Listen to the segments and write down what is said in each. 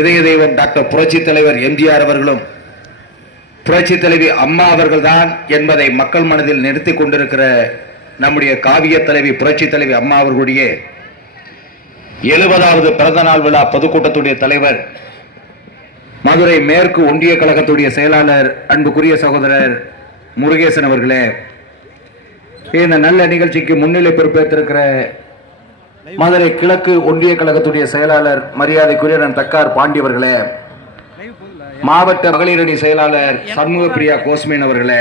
இதய தெய்வம் டாக்டர் புரட்சி தலைவர் எம்ஜிஆர் அவர்களும் புரட்சி தலைவி அம்மா அவர்கள்தான் என்பதை மக்கள் மனதில் நிறுத்திக் கொண்டிருக்கிற நம்முடைய காவிய தலைவி புரட்சி தலைவி அம்மா அவர்களுடைய 70வது பிறந்த நாள் விழா பொதுக்கூட்டத்துடைய தலைவர், மதுரை மேற்கு ஒன்றிய கழகத்துடைய செயலாளர் அன்புக்குரிய சகோதரர் முருகேசன் அவர்களே, இந்த நல்ல நிகழ்ச்சிக்கு முன்னிலை பொறுப்பேற்றிருக்கிற மதுரை கிழக்கு ஒன்றிய கழகத்துடைய செயலாளர் மரியாதைக்குரிய தக்கார் பாண்டியவர்களே, மாவட்ட மகளிரணி செயலாளர் சண்முகப்பிரியா கோஸ்மீன் அவர்களே,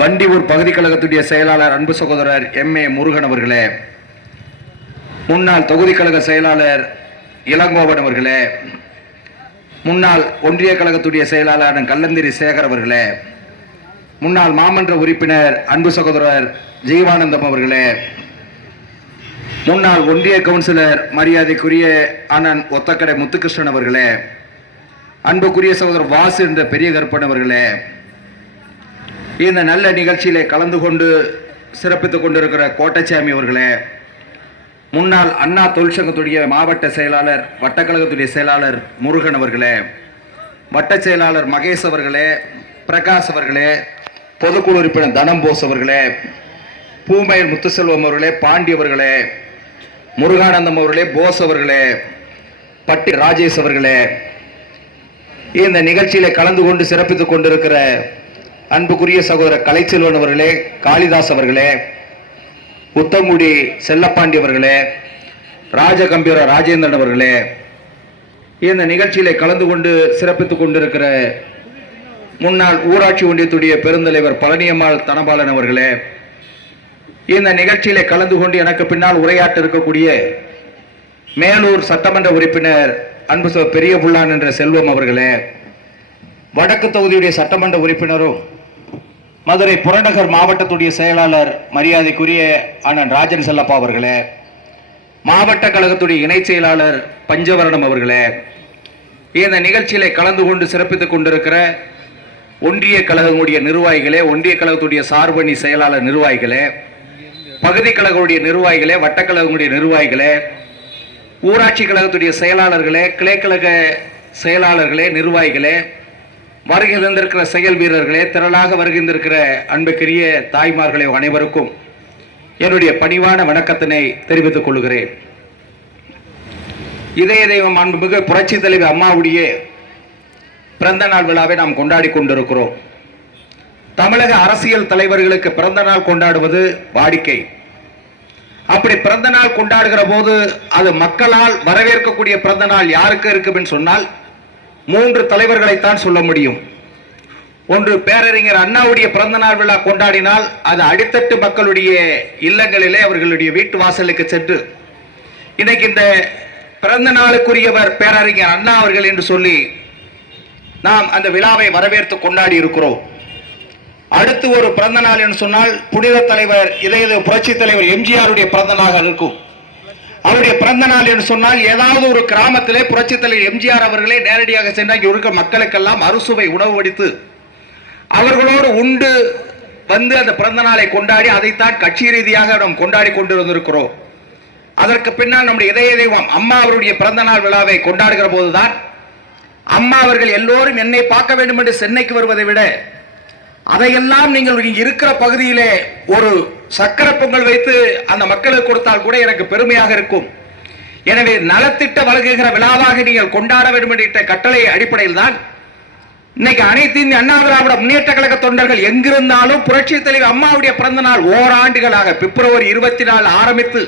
வண்டியூர் பகுதி கழகத்துடைய செயலாளர் அன்பு சகோதரர் எம்.ஏ. முருகன் அவர்களே, முன்னாள் தொகுதி கழக செயலாளர் இளங்கோவன் அவர்களே, முன்னாள் ஒன்றிய கழகத்துடைய செயலாளர் கல்லந்திரி சேகர் அவர்களே, முன்னாள் மாமன்ற உறுப்பினர் அன்பு சகோதரர் ஜீவானந்தம் அவர்களே, முன்னாள் ஒன்றிய கவுன்சிலர் மரியாதைக்குரிய அண்ணன் ஒத்தக்கடை முத்துகிருஷ்ணன் அவர்களே, அன்புக்குரிய சகோதரர் வாசு என்ற பெரிய கற்பன் அவர்களே, இந்த நல்ல நிகழ்ச்சியிலே கலந்து கொண்டு சிறப்பித்துக் கொண்டிருக்கிற கோட்டச்சாமி அவர்களே, முன்னாள் அண்ணா தொழிற்சங்கத்துடைய மாவட்ட செயலாளர் வட்டக்கழகத்துடைய செயலாளர் முருகன் அவர்களே, வட்ட செயலாளர் மகேஷ் அவர்களே, பிரகாஷ் அவர்களே, பொதுக்குழு உறுப்பினர் தனம்போஸ் அவர்களே, பூமையல் முத்துசெல்வம் அவர்களே, பாண்டி அவர்களே, முருகானந்தம் அவர்களே, போஸ் அவர்களே, பட்டி ராஜேஷ் அவர்களே, இந்த நிகழ்ச்சியில கலந்து கொண்டு சிறப்பித்துக் கொண்டிருக்கிற அன்புக்குரிய சகோதரர் கலைச்செல்வன் அவர்களே, காளிதாஸ் அவர்களே, புத்தங்குடி செல்லப்பாண்டி அவர்களே, ராஜகம்பீர ராஜேந்திரன் அவர்களே, இந்த நிகழ்ச்சியில கலந்து கொண்டு சிறப்பித்துக் கொண்டிருக்கிற முன்னாள் ஊராட்சி ஒன்றியத்துடைய பெருந்தலைவர் பழனியம்மாள் தனபாலன் அவர்களே, இந்த நிகழ்ச்சியிலே கலந்து கொண்டு எனக்கு பின்னால் உரையாற்ற இருக்கக்கூடிய மேலூர் சட்டமன்ற உறுப்பினர் அன்பு பெரிய புல்லான் என்ற செல்வம் அவர்களே, வடக்கு தொகுதியுடைய சட்டமன்ற உறுப்பினரும் மதுரை புறநகர் மாவட்டத்துடைய செயலாளர் மரியாதைக்குரிய அண்ணன் ராஜன் செல்லப்பா அவர்களே, மாவட்ட கழகத்துடைய இணை செயலாளர் பஞ்சவரணம் அவர்களே, இந்த நிகழ்ச்சியிலே கலந்து கொண்டு சிறப்பித்துக் கொண்டிருக்கிற ஒன்றிய கழகங்களுடைய நிர்வாகிகளே, ஒன்றிய கழகத்துடைய சார்பணி செயலாளர் நிர்வாகிகளே, பகுதி கழகங்களுடைய நிர்வாகிகளே, வட்டக்கழகங்களுடைய நிர்வாகிகளே, ஊராட்சி கழகத்துடைய செயலாளர்களே, கிளைக்கழக செயலாளர்களே, நிர்வாகிகளே, வருகை தந்திருக்கிற செயல் வீரர்களே, திரளாக வருகின்றிருக்கிற அன்புக்குரிய தாய்மார்களே, அனைவருக்கும் என்னுடைய பணிவான வணக்கத்தினை தெரிவித்துக் கொள்கிறேன். இதய தெய்வம் அன்புமிகு புரட்சி தலைவி அம்மாவுடைய பிறந்த நாள் விழாவை நாம் கொண்டாடி கொண்டிருக்கிறோம். தமிழக அரசியல் தலைவர்களுக்கு பிறந்த நாள் கொண்டாடுவது வாடிக்கை. அப்படி பிறந்த நாள் கொண்டாடுகிற போது அது மக்களால் வரவேற்கக்கூடிய பிறந்த நாள் யாருக்கு இருக்கும் சொன்னால் 3 தலைவர்களைத்தான் சொல்ல முடியும். ஒன்று, பேரறிஞர் அண்ணாவுடைய பிறந்த நாள் விழா கொண்டாடினால் அது அடித்தட்டு மக்களுடைய இல்லங்களிலே அவர்களுடைய வீட்டு வாசலுக்கு சென்று இன்னைக்கு இந்த பிறந்த நாளுக்குரியவர் பேரறிஞர் அண்ணா அவர்கள் என்று சொல்லி நாம் அந்த விழாவை வரவேற்று கொண்டாடி இருக்கிறோம். அடுத்து ஒரு பிறந்த நாள் என்று சொன்னால் புனித தலைவர் இதய புரட்சி தலைவர் எம்ஜிஆருடைய பிறந்த நாள் இருக்கும். அவருடைய பிறந்த நாள் என்று சொன்னால் ஏதாவது ஒரு கிராமத்திலே புரட்சி தலைவர் எம்ஜிஆர் அவர்களே நேரடியாக சென்று அங்கே இருக்கிற மக்களுக்கெல்லாம் அறுசுவை உணவு வடித்து அவர்களோடு உண்டு வந்து அந்த பிறந்த நாளை கொண்டாடி அதைத்தான் கட்சி ரீதியாக நாம் கொண்டாடி கொண்டு வந்திருக்கிறோம். அதற்கு பின்னால் நம்முடைய இதய தெய்வம் அம்மா அவருடைய பிறந்த நாள் விழாவை கொண்டாடுகிற போதுதான் அம்மா அவர்கள் எல்லோரும் என்னை பார்க்க வேண்டும் என்று சென்னைக்கு வருவதை விட அதையெல்லாம் நீங்கள் இருக்கிற பகுதியிலே ஒரு சக்கரை பொங்கல் வைத்து அந்த மக்களுக்கு கொடுத்தால் கூட எனக்கு பெருமையாக இருக்கும். எனவே நலத்திட்ட வழங்குகிற விழாவாக நீங்கள் கொண்டாட வேண்டும் என்ற கட்டளை அடிப்படையில் தான் இன்னைக்கு அனைத்து இந்திய அண்ணா திராவிட முன்னேற்ற கழக தொண்டர்கள் எங்கிருந்தாலும் புரட்சி தலைவர் அம்மாவுடைய பிறந்த நாள் ஓராண்டுகளாக பிப்ரவரி 24 ஆரம்பித்து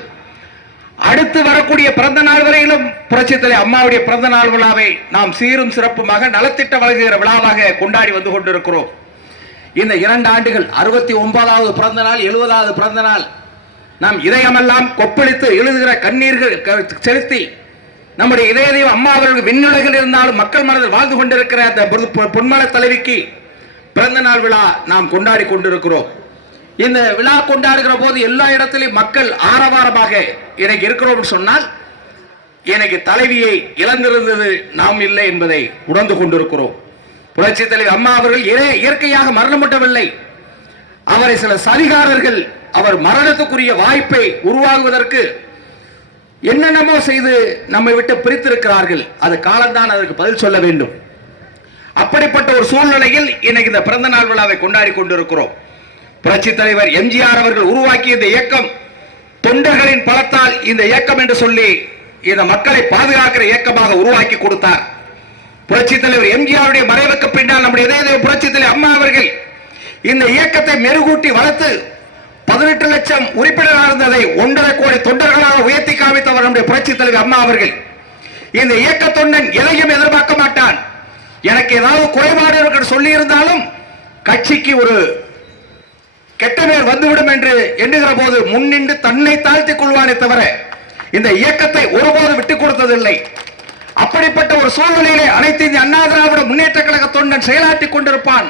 அடுத்து வரக்கூடிய பிறந்த நாள் வரையிலும் புரட்சி தலைவர் அம்மாவுடைய பிறந்த நாள் விழாவை நாம் சீரும் சிறப்புமாக நலத்திட்ட வழங்குகிற விழாவாக கொண்டாடி வந்து கொண்டிருக்கிறோம். இந்த 2 ஆண்டுகள் 69வது பிறந்த நாள், 70வது பிறந்த நாள் நாம் இதயமெல்லாம் கொப்பளித்து எழுதுகிற கண்ணீர்கள் செலுத்தி நம்முடைய இதய தெய்வம் அம்மா அவர்கள் விண்ணுலகில் இருந்தாலும் மக்கள் மனதில் வாழ்ந்து கொண்டிருக்கிற அந்த பொன்மன தலைவிக்கு பிறந்த நாள் விழா நாம் கொண்டாடி கொண்டிருக்கிறோம். இந்த விழா கொண்டாடுகிற போது எல்லா இடத்திலும் மக்கள் ஆரவாரமாக எனக்கு இருக்கிறோம் சொன்னால் எனக்கு தலைவியை இழந்திருந்தது நாம் இல்லை என்பதை உணர்ந்து கொண்டிருக்கிறோம். புரட்சி தலைவர் அம்மா அவர்கள் இயற்கையாக மரணமட்டவில்லை. அவரை சில சதிகாரர்கள் அவர் மரணத்துக்குரிய வாய்ப்பை உருவாகுவதற்கு என்னென்னமோ செய்து நம்மை விட்டு பிரித்திருக்கிறார்கள். அது காலம்தான் அதற்கு பதில் சொல்ல வேண்டும். அப்படிப்பட்ட ஒரு சூழ்நிலையில் இன்னைக்கு இந்த பிறந்த நாள் விழாவை கொண்டாடி கொண்டிருக்கிறோம். புரட்சி தலைவர் எம்ஜிஆர் அவர்கள் உருவாக்கிய இந்த இயக்கம் தொண்டர்களின் பலத்தால் இந்த இயக்கம் என்று சொல்லி இந்த மக்களை பாதுகாக்கிற இயக்கமாக உருவாக்கி கொடுத்தார். புரட்சி தலைவர் எம்ஜிஆருடைய மறைவுக்கு பின்னால் நம்முடைய இதய புரட்சி தலைவர் அம்மா அவர்கள் இந்த இயக்கத்தை மெருகூட்டி வளர்த்து 18 லட்சம் உறுப்பினராக இருந்ததை 1.5 கோடி தொண்டர்களாக உயர்த்தி காமித்தவர் நம்முடைய புரட்சி தலைவர் அம்மா அவர்கள். இந்த இயக்க தொண்டன் எதையும் எதிர்பார்க்க மாட்டான். எனக்கு ஏதாவது குறைபாடு இருக்கு சொல்லி இருந்தாலும் கட்சிக்கு ஒரு கெட்ட பேர் வந்துவிடும் என்று எண்ணுகிற போது முன்னின்று தன்னை தாழ்த்திக் கொள்வானே தவிர இந்த இயக்கத்தை ஒருபோது விட்டுக் கொடுத்ததில்லை. அப்படிப்பட்ட ஒரு சூழ்நிலையிலே அனைத்து இந்திய அண்ணா திராவிட முன்னேற்ற கழக தொண்டன் செயலாற்றிக் கொண்டிருப்பான்.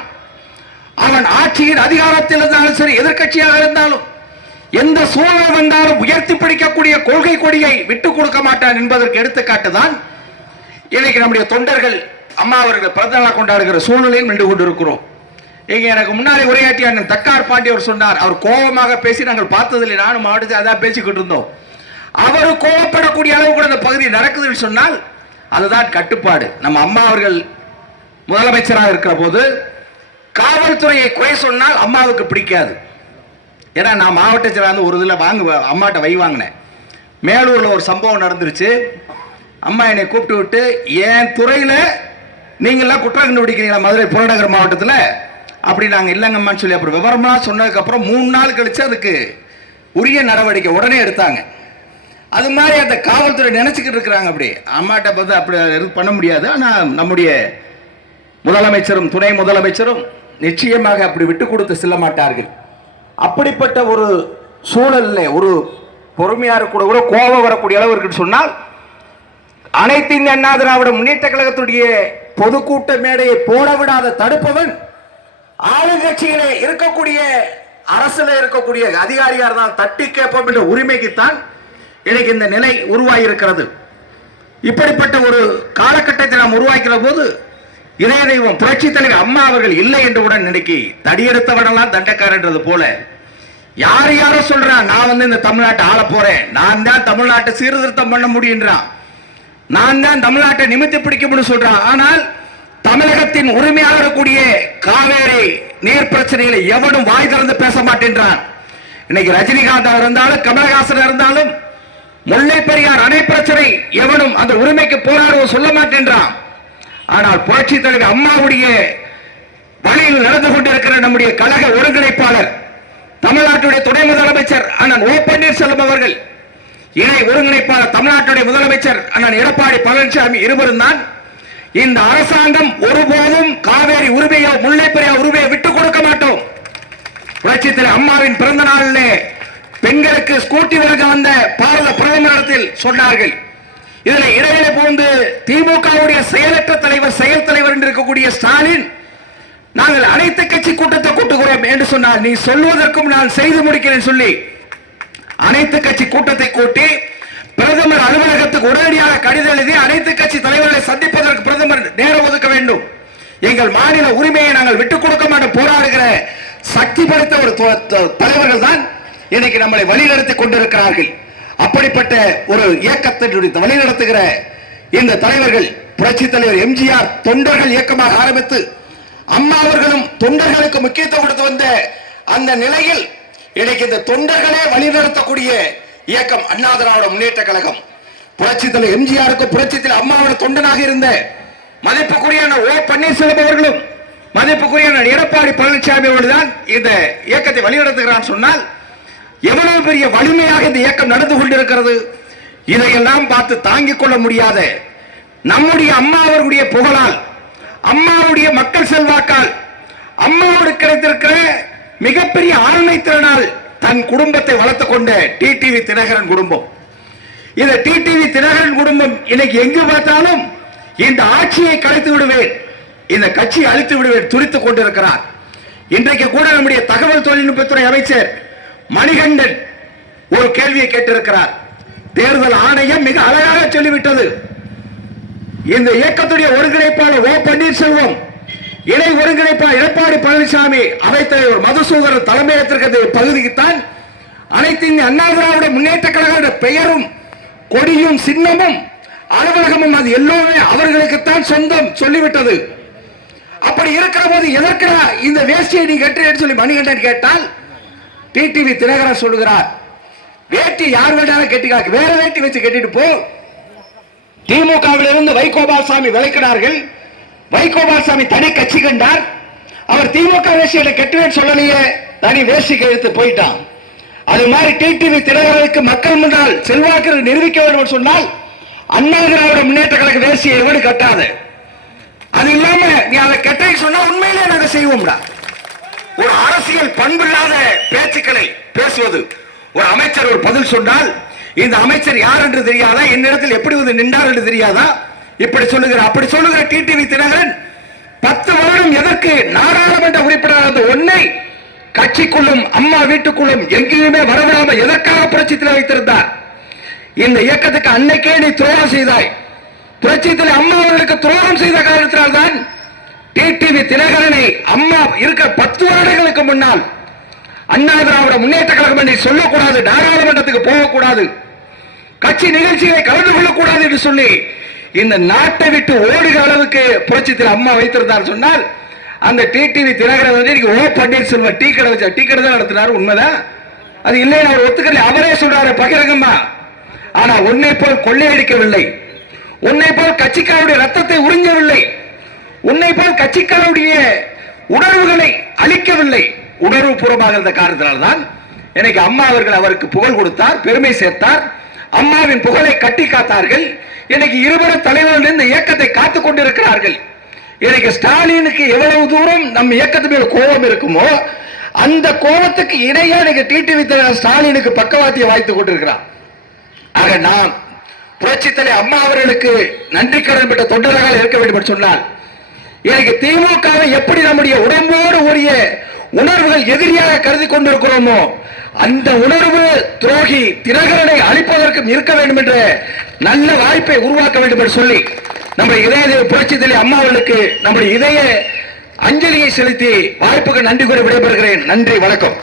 அவன் ஆட்சியின் அதிகாரத்தில் இருந்தாலும் சரி, எதிர்கட்சியாக இருந்தாலும் எந்த சூழ்நிலை வந்தாலும் உயர்த்தி பிடிக்கக்கூடிய கொள்கை கொடியை விட்டுக் கொடுக்க மாட்டான் என்பதற்கு எடுத்துக்காட்டுதான் இன்னைக்கு நம்முடைய தொண்டர்கள் அம்மா அவர்கள் பிறந்த நாள் கொண்டாடுகிற சூழ்நிலையில் நின்று கொண்டிருக்கிறோம். இங்க எனக்கு முன்னாடி உரையாற்றிய அண்ணன் தக்கார் பாண்டி அவர் சொன்னார், அவர் கோபமாக பேசி நாங்கள் பார்த்ததில்லை, நானும் மாவட்டத்தை அதான் பேசிக்கிட்டு இருந்தோம். அவர் கோபப்படக்கூடிய அளவு கூட அந்த பகுதி நடக்குதுன்னு சொன்னால் அதுதான் கட்டுப்பாடு. நம்ம அம்மா அவர்கள் முதலமைச்சராக இருக்கிற போது காவல்துறையை குறை சொன்னால் அம்மாவுக்கு பிடிக்காது. ஏன்னா நான் மாவட்ட செயலாளர் ஒரு இதில் அம்மாட்ட வை வாங்கினேன். மேலூரில் ஒரு சம்பவம் நடந்துருச்சு. அம்மா என்னை கூப்பிட்டு விட்டு, என் துறையில் நீங்களாம் குற்றம் கண்டுபிடிக்கிறீங்களா மதுரை புறநகர் மாவட்டத்தில்? அப்படி நாங்கள் இல்லைங்கம்மான்னு சொல்லி அப்புறம் விவரம்லாம் சொன்னதுக்கப்புறம் 3 நாள் கழிச்சு அதுக்கு உரிய நடவடிக்கை உடனே எடுத்தாங்க. அது மாதிரி அந்த காவல்துறை நினைச்சுக்கிட்டு இருக்கிறாங்க. அப்படி அம்மாட்ட பார்த்து அப்படி எதுவும் பண்ண முடியாது. ஆனால் நம்முடைய முதலமைச்சரும் துணை முதலமைச்சரும் நிச்சயமாக அப்படி விட்டு கொடுத்து செல்ல மாட்டார்கள். அப்படிப்பட்ட ஒரு சூழலில் ஒரு பொறுமையாக கூட கோபம் வரக்கூடிய அளவு இருக்குன்னு சொன்னால் அனைத்து இந்திய அண்ணா திராவிட முன்னேற்ற கழகத்துடைய பொதுக்கூட்ட மேடையை போட விடாத தடுப்பவன் ஆளுங்கட்சியிலே இருக்கக்கூடிய அரசில் இருக்கக்கூடிய அதிகாரியாக இருந்தால் தட்டி கேட்போம் என்ற உரிமைக்குத்தான் இன்னைக்கு இந்த நிலை உருவாகி இருக்கிறது. இப்படிப்பட்ட ஒரு காலகட்டத்தை நாம் உருவாக்கிற போது இதய தெய்வம் புரட்சி தலைவர் அம்மா அவர்கள் இல்லை என்றுடன் இன்னைக்கு தடியெடுத்தவனெல்லாம் தண்டக்காரன்றது போல யார் யாரோ சொல்றான், நான் இந்த தமிழ்நாட்டை ஆள போறேன், நான் தான் தமிழ்நாட்டை சீர்திருத்தம் பண்ண முடியுன்றான், நான் தான் தமிழ்நாட்டை நிமித்தி பிடிக்க முடியும் சொல்றான். ஆனால் தமிழகத்தின் உரிமையாக இருக்கக்கூடிய காவேரி நீர் பிரச்சனைகளை எவனும் வாய் திறந்து பேச மாட்டேன்றான். இன்னைக்கு ரஜினிகாந்த் இருந்தாலும் கமலஹாசன் இருந்தாலும் முல்லை பெரியார் அணை பிரச்சனை எவனும் அந்த உரிமைக்கு போராடுவோம் சொல்ல மாட்டேன்றான். ஆனால் புரட்சி தலைவர் அம்மாவுடைய வழியில் நடந்து கொண்டிருக்கிற நம்முடைய கழக ஒருங்கிணைப்பாளர் தமிழ்நாட்டுடைய துணை முதலமைச்சர் அண்ணன் ஓ பன்னீர்செல்வம் அவர்கள், இணை ஒருங்கிணைப்பாளர் தமிழ்நாட்டுடைய முதலமைச்சர் அண்ணன் எடப்பாடி பழனிசாமி இருவரும் தான் இந்த அரசாங்கம் ஒருபோதும் காவேரி உரிமையோ முல்லை பெரியார் உரிமையை விட்டுக் கொடுக்க மாட்டோம். புரட்சி தலைவர் அம்மாவின் பிறந்த நாளில் பெண்களுக்கு ஸ்கூட்டி வழங்க வந்த பாரத பிரதமரிடத்தில் சொன்னார்கள். இதுல இடையில புகுந்து திமுகவுடைய செயலற்ற தலைவர் செயல் தலைவர் என்று இருக்கக்கூடிய ஸ்டாலின், நாங்கள் அனைத்து கட்சி கூட்டத்தை கூட்டுகிறோம் என்று சொன்னார். நீ சொல்வதற்கும் நான் செய்து முடிக்கிறேன் சொல்லி அனைத்து கட்சி கூட்டத்தை கூட்டி பிரதமர் அலுவலகத்துக்கு உடனடியாக கடிதம் எழுதி அனைத்து கட்சி தலைவர்களை சந்திப்பதற்கு பிரதமர் நேரம் ஒதுக்க வேண்டும், எங்கள் மாநில உரிமையை நாங்கள் விட்டுக் கொடுக்க மாட்டோம் போராடுகிற சக்தி படைத்த ஒரு தலைவர்கள் தான் இன்னைக்கு நம்மளை வழிநடத்தி கொண்டிருக்கிறார்கள். அப்படிப்பட்ட ஒரு இயக்கத்தை வழிநடத்துகிற இந்த தலைவர்கள் புரட்சி தலைவர் எம்ஜிஆர் தொண்டர்கள் இயக்கமாக ஆரம்பித்து அம்மா அவர்களும் தொண்டர்களுக்கு முக்கியத்துவம் கொடுத்து வந்த அந்த நிலையில் இன்னைக்கு இந்த தொண்டர்களே வழிநடத்தக்கூடிய இயக்கம் அண்ணா திராவிட முன்னேற்ற கழகம். புரட்சி தலைவர் எம்ஜிஆருக்கு புரட்சி தலைவர் அம்மாவோட தொண்டனாக இருந்த மதிப்புக்குரிய ஓ பன்னீர்செல்வம் அவர்களும் மதிப்புக்குரிய எடப்பாடி பழனிசாமி அவர்கள் தான் இந்த இயக்கத்தை வழிநடத்துகிறான் சொன்னால் எவ்வளவு பெரிய வலிமையாக இந்த இயக்கம் நடந்து கொண்டிருக்கிறது. இதையெல்லாம் பார்த்து தாங்கிக் கொள்ள முடியாத நம்முடைய அம்மா அவர்களுடைய புகழால், அம்மாவுடைய மக்கள் செல்வாக்கால், அம்மாவோடு கிடைத்திருக்கிற மிகப்பெரிய ஆளுமை திறனால் தன் குடும்பத்தை வளர்த்துக் கொண்ட டிடிவி தினகரன் குடும்பம், இந்த டிடிவி தினகரன் குடும்பம் இன்னைக்கு எங்கு பார்த்தாலும் இந்த ஆட்சியை கலைத்து விடுவேன், இந்த கட்சியை அழித்து விடுவேன் துடித்துக் கொண்டிருக்கிறார். இன்றைக்கு கூட நம்முடைய தகவல் தொழில்நுட்பத்துறை அமைச்சர் மணிகண்டன் ஒரு கேள்வியை கேட்டிருக்கிறார். தேர்தல் ஆணையம் மிக அழகாக சொல்லிவிட்டது. இந்த இயக்கத்துடைய ஒருங்கிணைப்பாளர் ஓ பன்னீர்செல்வம், இணை ஒருங்கிணைப்பாளர் எடப்பாடி பழனிசாமி, அவைத்தலைவர் மதுசூதரன் தலைமையேற்றிருக்கிற பகுதிக்குத்தான் அனைத்து இந்திய அண்ணா திராவிட முன்னேற்ற கழக பெயரும் கொடியும் சின்னமும் அலுவலகமும் அது எல்லாமே அவர்களுக்குத்தான் சொந்தம் சொல்லிவிட்டது. அப்படி இருக்கிற போது எதற்கா இந்த வேஷ்டியை நீ கட்டுறேன்னு சொல்லி மணிகண்டன் கேட்டால் டிடிவி தினகரன் சொல்லுகிறார், வேட்டி யார் வேண்டாலும் கட்டிக்காக்கு, வேற வேட்டி வச்சு கட்டிட்டு போ. திமுகவிலிருந்து வைகோபால்சாமி விளக்கினார்கள். வைகோபால்சாமி தனி கட்சி கண்டார். அவர் திமுக வேஷ்டியை கட்டுவேன்னு சொல்லலையே, தனி வேஷ்டிக்கு எடுத்து போயிட்டான். அது மாதிரி டிடிவி தினகரனுக்கு மக்கள் முன்னால் செல்வாக்கு நிரூபிக்க வேண்டும் சொன்னால் அண்ணா திராவிட முன்னேற்ற கழக வேஷ்டியை எவனு கட்டாது. அது இல்லாம நீ அதை கட்டை சொன்னா உண்மையிலே நாங்கள் செய்வோம்டா. ஒரு அரசியல் பண்பில்லாத பேச்சுக்களை பேசுவது. ஒரு அமைச்சர் ஒரு பதில் சொன்னால் இந்த அமைச்சர் யார் என்று தெரியாதா, என்னிடத்தில் எப்படி வந்து நின்றார் என்று தெரியாதா, இப்படி சொல்லுகிற அப்படி சொல்லுகிற டிடிவி தினகரன் 10 வருடம் எதற்கு நாடாளுமன்ற உறுப்பினர் அந்த ஒன்னை கட்சிக்குள்ளும் அம்மா வீட்டுக்குள்ளும் எங்கேயுமே வரவிடாம எதற்காக புரட்சித்தில் வைத்திருந்தார்? இந்த இயக்கத்துக்கு அன்னைக்கே நீ துரோகம் செய்தாய். புரட்சித்தில் அம்மா அவர்களுக்கு துரோகம் செய்த காரணத்தினால் தான் டிடிவி தினகரனை அம்மா இருக்க 10 வருடங்களுக்கு முன்னால் அண்ணா திராவிட முன்னேற்ற கழகம் என்று சொல்லக்கூடாது, நாடாளுமன்றத்துக்கு போகக்கூடாது, கட்சி நிகழ்ச்சிகளை கலந்து கொள்ளக்கூடாது என்று சொல்லி இந்த நாட்டை விட்டு ஓடுகிற அளவுக்கு புரட்சித்தில் அம்மா வைத்திருந்தார் சொன்னால் அந்த டிடிவி தினகரன் வந்து ஓ பன்னீர்செல்வம் டீ கடை வச்சா டீ கடை தான் நடத்தினார். உண்மைதான், அது இல்லை அவர் ஒத்துக்கல. அவரே சொல்றாரு பகிரங்கமா. ஆனா உன்னை போல் கொள்ளையடிக்கவில்லை, உன்னை போல் கட்சிக்காருடைய ரத்தத்தை உறிஞ்சவில்லை, உன்னை போல் கட்சிக்காருடைய உணர்வுகளை அளிக்கவில்லை. உணர்வு பூர்வமாக இருந்த காரணத்தினால்தான் எனக்கு அம்மா அவர்கள் அவருக்கு புகழ் கொடுத்தார், பெருமை சேர்த்தார், அம்மாவின் புகழை கட்டி காத்தார்கள். இன்னைக்கு இருவரும் தலைவர்கள் இந்த இயக்கத்தை காத்துக் கொண்டிருக்கிறார்கள். இன்னைக்கு ஸ்டாலினுக்கு எவ்வளவு தூரம் நம்ம இயக்கத்து மேல கோபம் இருக்குமோ அந்த கோபத்துக்கு இடையே இன்னைக்கு டிடிவி ஸ்டாலினுக்கு பக்கவாத்திய வாய்த்து கொண்டிருக்கிறார். ஆக நாம் புரட்சி தலை அம்மா அவர்களுக்கு நன்றி கடன் பெற்ற தொண்டர்களாக இருக்க வேண்டும் என்று சொன்னால் இன்னைக்கு திமுகவை எப்படி நம்முடைய உடம்போடு உரிய உணர்வுகள் எதிரியாக கருதி கொண்டிருக்கிறோமோ அந்த உணர்வு துரோகி தினகரனை அழிப்பதற்கும் இருக்க வேண்டும் என்ற நல்ல வாய்ப்பை உருவாக்க வேண்டும் என்று சொல்லி நம்ம இதய புரட்சி தலை அம்மா அவர்களுக்கு நம்முடைய இதய அஞ்சலியை செலுத்தி வாய்ப்புக்கு நன்றி கூறி விடைபெறுகிறேன். நன்றி, வணக்கம்.